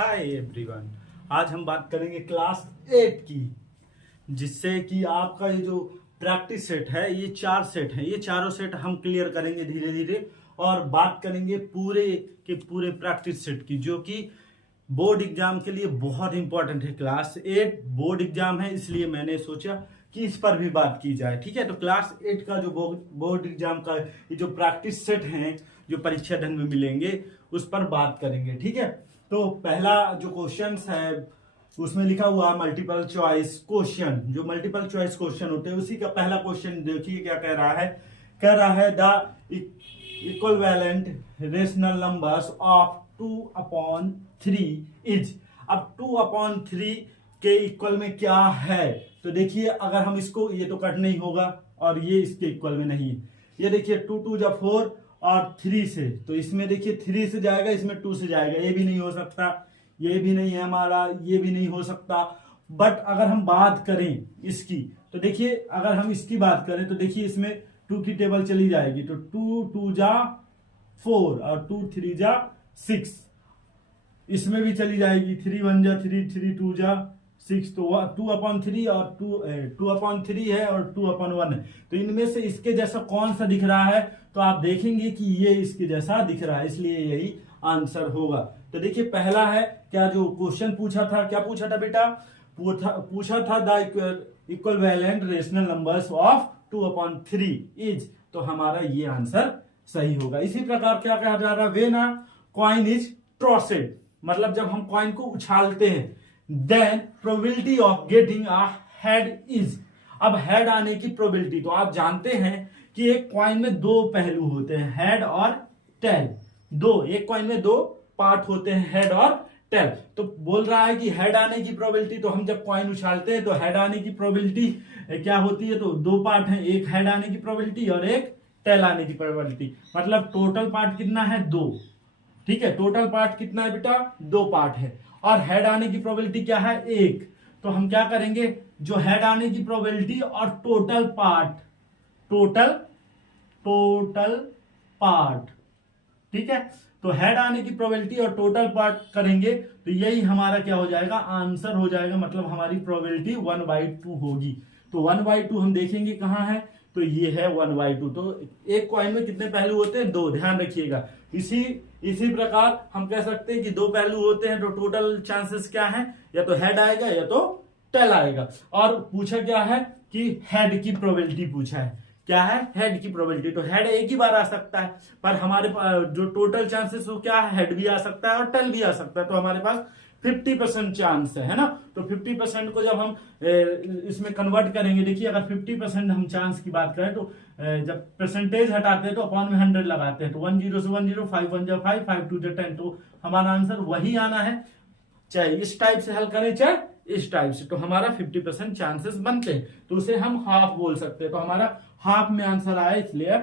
Hi everyone. आज हम बात करेंगे क्लास 8 की, जिससे कि आपका ये जो प्रैक्टिस सेट है, ये 4 सेट है, ये चारों सेट हम क्लियर करेंगे धीरे धीरे और बात करेंगे पूरे के पूरे प्रैक्टिस सेट की, जो कि बोर्ड एग्जाम के लिए बहुत इंपॉर्टेंट है। क्लास 8 बोर्ड एग्जाम है, इसलिए मैंने सोचा कि इस पर भी बात की जाए। ठीक है, तो क्लास 8 का जो बोर्ड एग्जाम का ये जो प्रैक्टिस सेट हैं, जो परीक्षा ढंग में मिलेंगे, उस पर बात करेंगे। ठीक है, तो पहला जो क्वेश्चंस है उसमें लिखा हुआ मल्टीपल चॉइस क्वेश्चन। जो मल्टीपल चॉइस क्वेश्चन होते हैं उसी का पहला क्वेश्चन देखिए क्या कह रहा है। कह रहा है the equivalent rational numbers of 2/3 is. अब 2/3 के इक्वल में क्या है, तो देखिए अगर हम इसको, ये तो कट नहीं होगा और ये इसके इक्वल में नहीं है। ये देखिए 2 2 जा 4 और 3 से, तो इसमें देखिए 3 से जाएगा, इसमें 2 से जाएगा, ये भी नहीं हो सकता, ये भी नहीं है हमारा, ये भी नहीं हो सकता। बट अगर हम बात करें इसकी, तो देखिए अगर हम इसकी बात करें तो देखिए इसमें 2 की टेबल चली जाएगी, तो 2 2 जा 4 और 2 3 जा 6, इसमें भी चली जाएगी, 3 1 जा 3 3 2 जा 6, तो 2/3 और 2/3 है और 2/1 है। तो इनमें से इसके जैसा कौन सा दिख रहा है, तो आप देखेंगे कि ये इसके जैसा दिख रहा है, इसलिए यही आंसर होगा। तो देखिए पहला है, क्या जो क्वेश्चन पूछा था, क्या पूछा था बेटा, पूछा था the equivalent rational numbers of 2/3 is, तो हमारा ये आंसर सही होगा। इसी प्रकार क्या कहा जा रहा है, when a coin is tossed, मतलब जब हम कॉइन को उछालते हैं, then probability of getting a head is. अब हेड आने की प्रोबेबिलिटी, तो आप जानते हैं कि एक कॉइन में दो पहलू होते हैं, हेड और टेल। एक कॉइन में दो पार्ट होते हैं, हेड और टेल। तो बोल रहा है कि हेड आने की प्रोबेबिलिटी, तो हम जब कॉइन उछालते हैं तो हेड आने की प्रोबेबिलिटी क्या होती है, तो दो पार्ट है, एक हेड आने की प्रोबेबिलिटी और एक टेल आने की प्रोबेबिलिटी। मतलब टोटल पार्ट कितना है, 2। ठीक है, टोटल पार्ट कितना है बेटा, 2 पार्ट है, और हेड आने की प्रोबेबिलिटी क्या है, 1। तो हम क्या करेंगे, जो हेड आने की प्रोबेबिलिटी और टोटल पार्ट, ठीक है, तो हेड आने की प्रोबेबिलिटी और टोटल पार्ट करेंगे, तो यही हमारा क्या हो जाएगा, आंसर हो जाएगा। मतलब हमारी प्रोबेबिलिटी 1/2 होगी। तो 1/2 हम देखेंगे कहां है, तो ये है 1/2। तो एक कॉइन में कितने पहलू होते हैं, 2, ध्यान रखिएगा। इसी प्रकार हम कह सकते हैं कि 2 पहलू होते हैं, तो टोटल चांसेस क्या है, या तो हेड आएगा या तो टेल आएगा। और पूछा क्या है कि हेड की प्रोबेबिलिटी पूछा है, क्या है, हेड की प्रोबेबिलिटी। तो हेड एक ही बार आ सकता है, पर हमारे जो टोटल चांसेस वो क्या है, हेड भी आ सकता है और टेल भी आ सकता है। तो हमारे पास 50% चांस है ना। तो 50% को जब हम इसमें कन्वर्ट करेंगे, देखिए अगर 50% हम चांस की बात करें, तो जब परसेंटेज हटाते हैं तो अपॉन में 100 लगाते हैं, तो 1 0 से 1 0, 5 1 जा 5, 5 2 जा 10। तो हमारा आंसर वही आना है, चाहे इस टाइप से हल करें चाहे इस टाइप से। तो हमारा 50% चांसेस बनते हैं, तो उसे हम हाफ बोल सकते हैं। तो हमारा हाफ में आंसर आया, इसलिए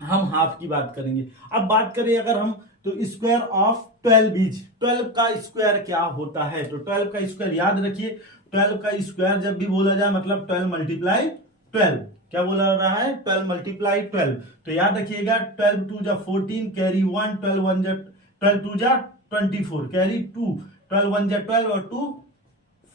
हम हाफ की बात करेंगे। अब बात करें अगर हम, तो स्क्वायर ऑफ 12 इज, 12 का स्क्वायर क्या होता है, तो 12 का स्क्वायर याद रखिए। 12 का स्क्वायर जब भी बोला जाए, मतलब 12 मल्टीप्लाई 12, क्या बोला रहा है, 12 मल्टीप्लाई 12। तो याद रखिएगा, 12 2 जा 14, कैरी 1, 12 1 जा 12 2 जा 24, कैरी 2, 12 1 जा 12 और 2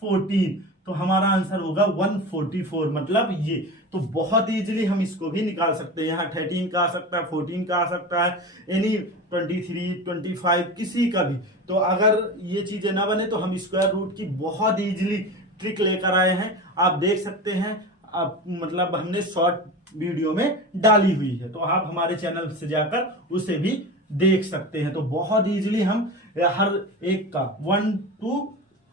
14। तो हमारा आंसर होगा 144। मतलब ये तो बहुत इजीली हम इसको भी निकाल सकते हैं। यहाँ 13 का आ सकता है, 14 का आ सकता है, यानी 23 25 किसी का भी। तो अगर ये चीजें ना बने तो हम स्क्वायर रूट की बहुत इजीली ट्रिक लेकर आए हैं, आप देख सकते हैं। आप मतलब हमने शॉर्ट वीडियो में डाली हुई है, तो आप हमारे चैनल से जाकर उसे भी देख सकते हैं। तो बहुत इजीली हम हर एक का 1 to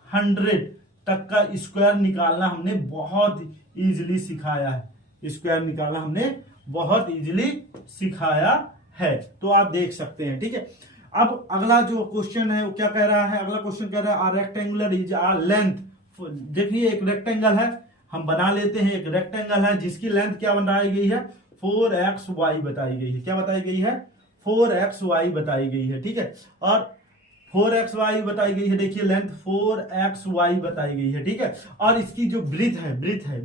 100 तक का स्क्वायर निकालना हमने बहुत इजीली सिखाया है। स्क्वायर निकालना हमने बहुत इजीली सिखाया है, तो आप देख सकते हैं। ठीक है, अब अगला जो क्वेश्चन है वो क्या कह रहा है, अगला क्वेश्चन कह रहा है आ रेक्टेंगुलर इज आ लेंथ। देखिए एक रेक्टेंगल है, हम बना लेते हैं। एक रेक्टेंगल है जिसकी लेंथ क्या बनाई गई है, 4xy बताई गई है। क्या बताई गई है, 4xy बताई गई है। ठीक है, और 4xy बताई गई है, देखिए लेंथ 4xy बताई गई है। ठीक है, और इसकी जो ब्रीथ है,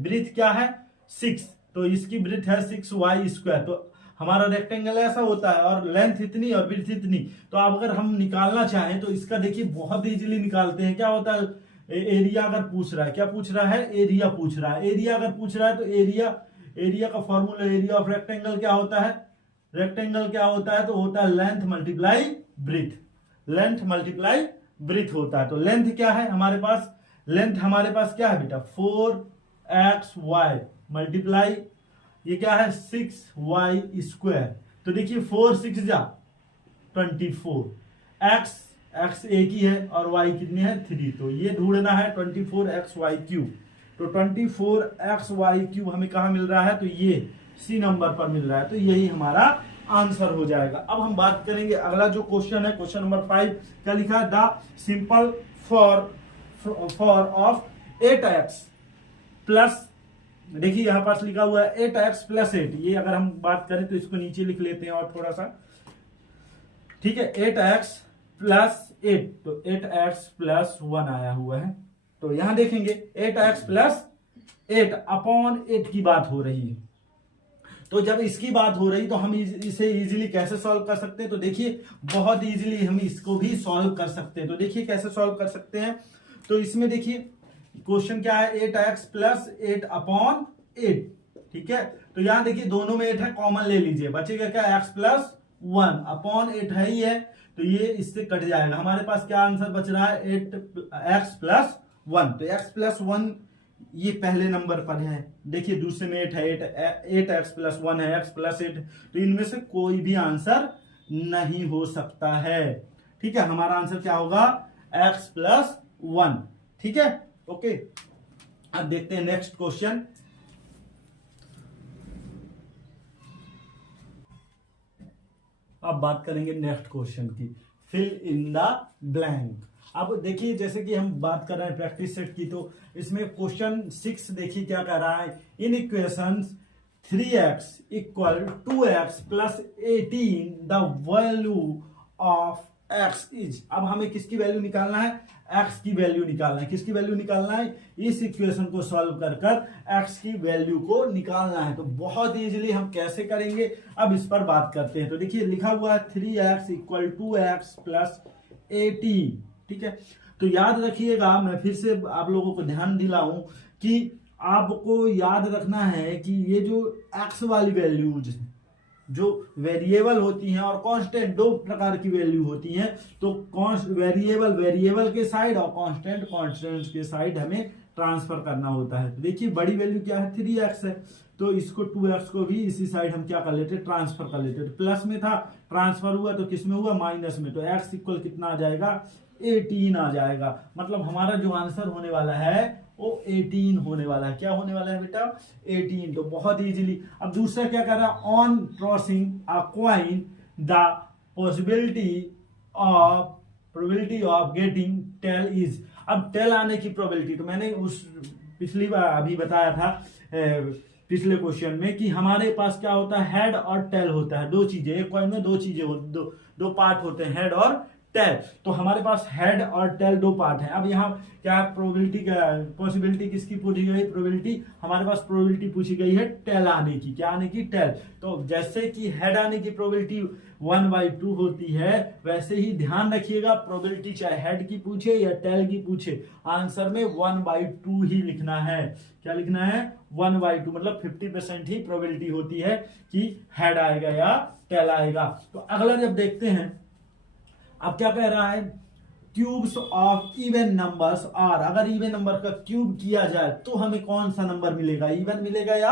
ब्रीथ क्या है 6, तो इसकी ब्रीथ है 6y स्क्वायर। तो हमारा रेक्टेंगल ऐसा होता है और लेंथ इतनी और विड्थ इतनी। तो अब अगर हम निकालना चाहें तो इसका देखिए बहुत इजीली निकालते हैं। क्या होता है, एरिया अगर पूछ रहा है, क्या पूछ रहा है, एरिया पूछ रहा है। एरिया अगर पूछ रहा है तो एरिया का फॉर्मूला, एरिया ऑफ रेक्टेंगल क्या होता है, रेक्टेंगल क्या होता है, तो होता है length multiply breadth, length multiply breadth होता है। तो लेंथ क्या है हमारे पास, लेंथ हमारे पास क्या है बेटा 4xy मल्टीप्लाई ये क्या है 6y स्क्वायर। तो देखिए 4 6 जा 24, x एक ही है और y कितनी है 3, तो ये ढूंढना है 24xy क्यूब। तो 24xy क्यूब हमें कहाँ मिल रहा है, तो ये सी नंबर पर मिल रहा है। तो यही हमारा आंसर हो जाएगा। अब हम बात करेंगे अगला जो क्वेश्चन है, क्वेश्चन नंबर 5 क्या लिखा है, the simple for of 8x plus, देखिए यहां पास लिखा हुआ है 8x प्लस 8। ये अगर हम बात करें तो इसको नीचे लिख लेते हैं और थोड़ा सा, ठीक है, 8x प्लस 8, तो 8x प्लस 1 आया हुआ है। तो यहां देखेंगे 8x प्लस 8 अपॉन 8 की बात हो रही है। तो जब इसकी बात हो रही तो हम इसे इजीली कैसे सॉल्व कर सकते हैं, तो देखिए बहुत इजीली हम इसको भी सॉल्व कर सकते हैं। तो देखिए कैसे सॉल्व कर सकते हैं, तो इसमें देखिए क्वेश्चन क्या है 8x प्लस 8 अपॉन 8, ठीक है। तो यहां देखिए दोनों में 8 है, कॉमन ले लीजिए, बचेगा क्या x प्लस 1 अपॉन 8 है ही है, तो ये इससे कट जाएगा। हमारे पास क्या आंसर बच रहा है 8x प्लस 1। तो x प्लस 1 ये पहले नंबर पर है, देखिए दूसरे में 8 है, 8x प्लस 1 है, x प्लस 8, तो इनमें से कोई भी आंसर नहीं हो सकता है, ठीक है। हमारा आंसर क्या होगा x प्लस 1, ठीक है, ओके। अब देखते हैं नेक्स्ट क्वेश्चन। अब बात करेंगे नेक्स्ट क्वेश्चन की, फिल इन द ब्लैंक। अब देखिए जैसे कि हम बात कर रहे हैं प्रैक्टिस सेट की, तो इसमें क्वेश्चन 6 देखिए क्या कह रहा है, in equations 3x equal 2x plus 18 the value of x is. अब हमें किसकी वैल्यू निकालना है, x की वैल्यू निकालना है। किसकी वैल्यू निकालना है, इस इक्वेशन को सॉल्व कर कर x की वैल्यू को निकालना है। तो बहुत इजीली हम कैसे करेंगे, अब इस पर बात करते हैं। तो देखिए लिखा हुआ है 3x इक्वल 2x प्लस 18, ठीक है। तो याद रखिएगा, मैं फिर से आप लोगों को ध्यान दिलाऊं कि आपको याद रखना है कि ये जो x वाली वैल्यूज जो वेरिएबल होती हैं और कांस्टेंट, दो प्रकार की वैल्यू होती हैं। तो वेरिएबल के साइड और कांस्टेंट के साइड हमें ट्रांसफर करना होता है। तो देखिए बड़ी वैल्यू क्या है 3x है, तो इसको 2x को भी इसी साइड हम क्या कर लेते, ट्रांसफर कर लेते। तो प्लस में था, ट्रांसफर हुआ तो किस में हुआ, माइनस में। तो x इक्वल कितना आ जाएगा 18 आ जाएगा। मतलब हमारा जो आंसर होने वाला है वो 18 होने वाला है। क्या होने वाला है बेटा 18। तो बहुत इजीली। अब दूसरा क्या कर रहा है, on tossing a coin the probability of getting tail is. अब टेल आने की प्रोबेबिलिटी, तो मैंने उस पिछली बार अभी बताया था पिछले क्वेश्चन में कि हमारे पास क्या होता है, हेड और टेल होता है। दो चीजें, एक कॉइन में दो चीजें दो पार्ट होते हैं, हेड और टेल। तो हमारे पास हेड और टेल दो पार्ट है। अब यहाँ क्या प्रोबेबिलिटी, पॉसिबिलिटी किसकी पूछी गई, प्रोबेबिलिटी, हमारे पास प्रोबेबिलिटी पूछी गई है टेल आने की। क्या आने की, टेल। तो जैसे कि हेड आने की प्रोबेबिलिटी 1/2 होती है, वैसे ही ध्यान रखिएगा प्रोबेबिलिटी चाहे हेड की पूछे या टेल की पूछे, आंसर में 1/2 ही लिखना है। क्या लिखना है 1/2, मतलब 50% ही प्रोबेबिलिटी होती है कि हेड आएगा या टेल आएगा। तो अगला जब देखते हैं, अब क्या कह रहा है, cubes of even numbers are. अगर इवन नंबर का क्यूब किया जाए तो हमें कौन सा नंबर मिलेगा, इवन मिलेगा या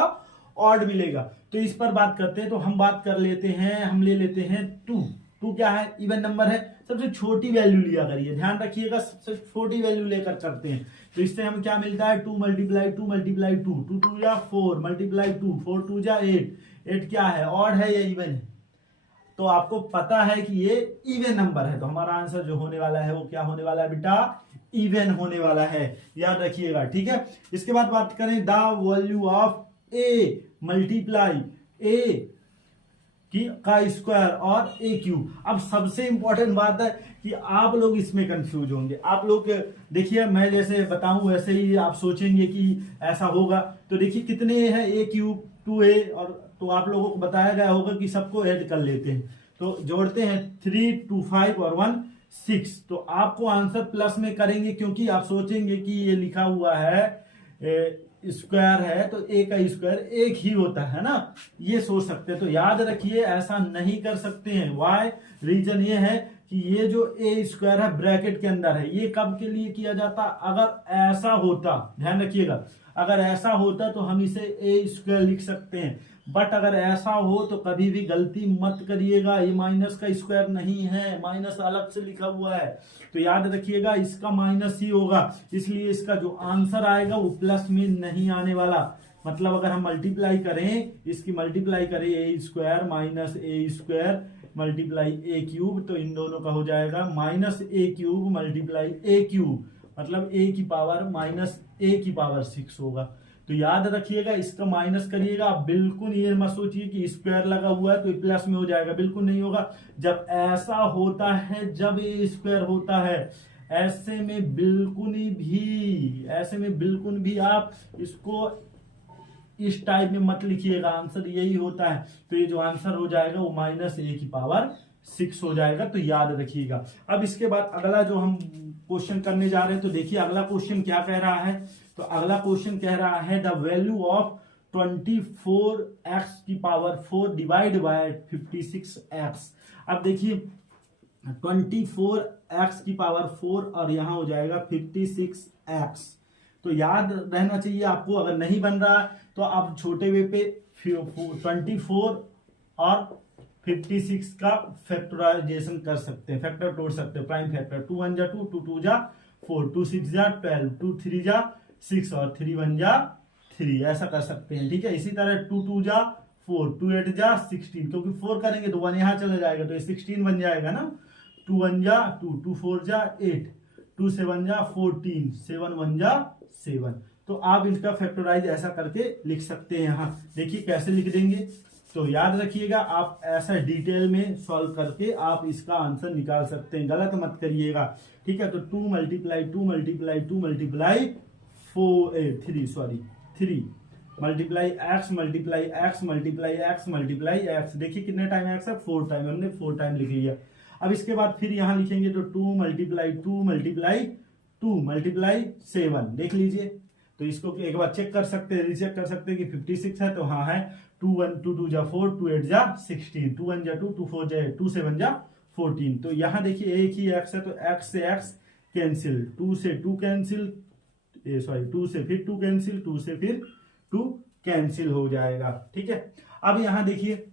ऑड मिलेगा। तो इस पर बात करते हैं। तो हम बात कर लेते हैं, हम ले लेते हैं 2 क्या है, इवन नंबर है, सबसे छोटी वैल्यू लिया करिए, ध्यान रखिएगा सबसे छोटी वैल्यू लेकर करते हैं। तो इससे हमें क्या मिलता है 2 मल्टीप्लाई 2 मल्टीप्लाई 2, 2 2 या 4 मल्टीप्लाई 2, 4 2 या 8 क्या है, ऑड है या इवन है। तो आपको पता है कि ये इवन नंबर है, तो हमारा आंसर जो होने वाला है वो क्या होने वाला है बेटा, इवन होने वाला है, याद रखिएगा, ठीक है। इसके बाद बात करें the value of A multiply A का स्क्वायर और ए क्यूब। अब सबसे इंपॉर्टेंट बात है कि आप लोग इसमें कंफ्यूज होंगे। आप लोग देखिए, मैं जैसे बताऊं वैसे ही आप सोचेंगे कि ऐसा होगा। तो देखिए कितने हैं, ए क्यूब 2a और तो आप लोगों को बताया गया होगा कि सबको ऐड कर लेते हैं। तो जोड़ते हैं 3 2 5 और 1 6। तो आपको आंसर प्लस में करेंगे क्योंकि आप सोचेंगे कि ये लिखा हुआ है स्क्वायर है तो ए का स्क्वायर एक ही होता है ना, ये सोच सकते हैं। तो याद रखिए ऐसा नहीं कर सकते हैं। वाई रीजन ये है कि ये जो ए स्क्वायर है ब्रैकेट के अंदर है, ये कब के लिए किया जाता, अगर ऐसा होता, ध्यान रखिएगा, अगर ऐसा होता तो हम इसे ए स्क्वायर लिख सकते हैं। बट अगर ऐसा हो तो कभी भी गलती मत करिएगा, ये माइनस का स्क्वायर नहीं है, माइनस अलग से लिखा हुआ है। तो याद रखिएगा इसका माइनस ही होगा, इसलिए इसका जो आंसर आएगा वो प्लस में नहीं आने वाला। मतलब अगर हम मल्टीप्लाई करें, इसकी मल्टीप्लाई करें ए स्क्वायर माइनस ए स्क्वायर मल्टीप्लाई ए क्यूब, तो इन दोनों का हो जाएगा माइनस ए क्यूब मल्टीप्लाई ए क्यूब, मतलब ए की पावर माइनस ए की पावर 6 होगा। तो याद रखिएगा इसका माइनस करिएगा। आप बिल्कुल ये मत सोचिए कि स्क्वायर लगा हुआ है तो प्लस में हो जाएगा, बिल्कुल नहीं होगा। जब ऐसा होता है, जब ये स्क्वायर होता है, ऐसे में बिल्कुल भी आप इसको इस टाइप में मत लिखिएगा, आंसर यही होता है। तो ये जो आंसर हो जाएगा वो माइनस ए की पावर 6 हो जाएगा, तो याद रखिएगा। अब इसके बाद अगला जो हम क्वेश्चन करने जा रहे हैं, तो देखिए अगला क्वेश्चन क्या कह रहा है। तो अगला क्वेश्चन कह रहा है द वैल्यू ऑफ 24x की पावर 4 डिवाइड बाय 56x। अब देखिए 24x की पावर 4 और यहां हो जाएगा 56x। तो याद रहना चाहिए आपको, अगर नहीं बन रहा तो आप छोटे वे पे 24 और 56 का फैक्टराइजेशन कर सकते हैं, फैक्टर तोड़ सकते हैं, प्राइम फैक्टर। 2 1 जा 2, 2 2 जा 4, 2 6 जा 12, 2 3 जा 6 और 3 1 जा 3, ऐसा कर सकते हैं। ठीक है, इसी तरह 2 2 जा 4, 2 8 जा 16, क्योंकि 4 करेंगे तो 1 यहां चला जाएगा तो ये 16 बन जाएगा ना। 2 1 जा 2, 2 4 जा 8, 2 7 जा 14, 7 1 जा 7। तो आप इसका फैक्टराइज ऐसा करके लिख सकते हैं। यहाँ देखिए कैसे लिख देंगे, तो याद रखिएगा आप ऐसा डिटेल में सॉल्व करके आप इसका आंसर निकाल सकते हैं, गलत मत करिएगा। ठीक है, तो 2 multiply 2 multiply 2 multiply 3 multiply x multiply x multiply x multiply x. देखिए कितने टाइम एक्स है, 4 टाइम, हमने 4 टाइम लिख लिया। अब इसके बाद फिर यहां लिखेंगे तो 2 मल्टीप्लाई 2 मल्टीप्लाई 2 मल्टीप्लाई 7। देख लीजिए, तो इसको एक बार चेक कर सकते हैं, रीचेक कर सकते हैं कि 56 है, तो हाँ है। 2 1 2 2 जा 4, 2 8 जा 16, 2 1 जा 2, 2 4 जा 8, 2 7 जा 14। तो यहाँ देखिए एक ही एक्स है तो एक्स से एक्स कैंसिल, 2 से 2 कैंसिल, 2 से फिर 2 कैंसिल, 2 से फिर 2 कैंसिल हो जाएगा। ठीक है, अब यहाँ देखिए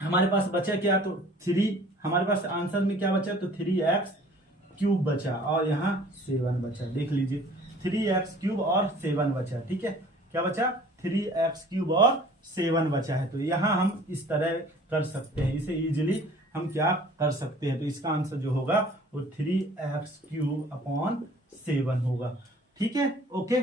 हमारे पास बचा क्या, तो 3, हमारे पास आंसर में क्या बचा, तो 3x क्यूब बचा और यहाँ 7 बचा। देख लीजिए 3x क्यूब और 7 बचा। ठीक है, क्या बचा, 3x क्यूब और 7 बचा है। तो यहाँ हम इस तरह कर सकते हैं, इसे इजीली हम क्या कर सकते हैं, तो इसका आंसर जो होगा वो 3x क्यूब अपॉन 7 होगा। ठीक है, ओके।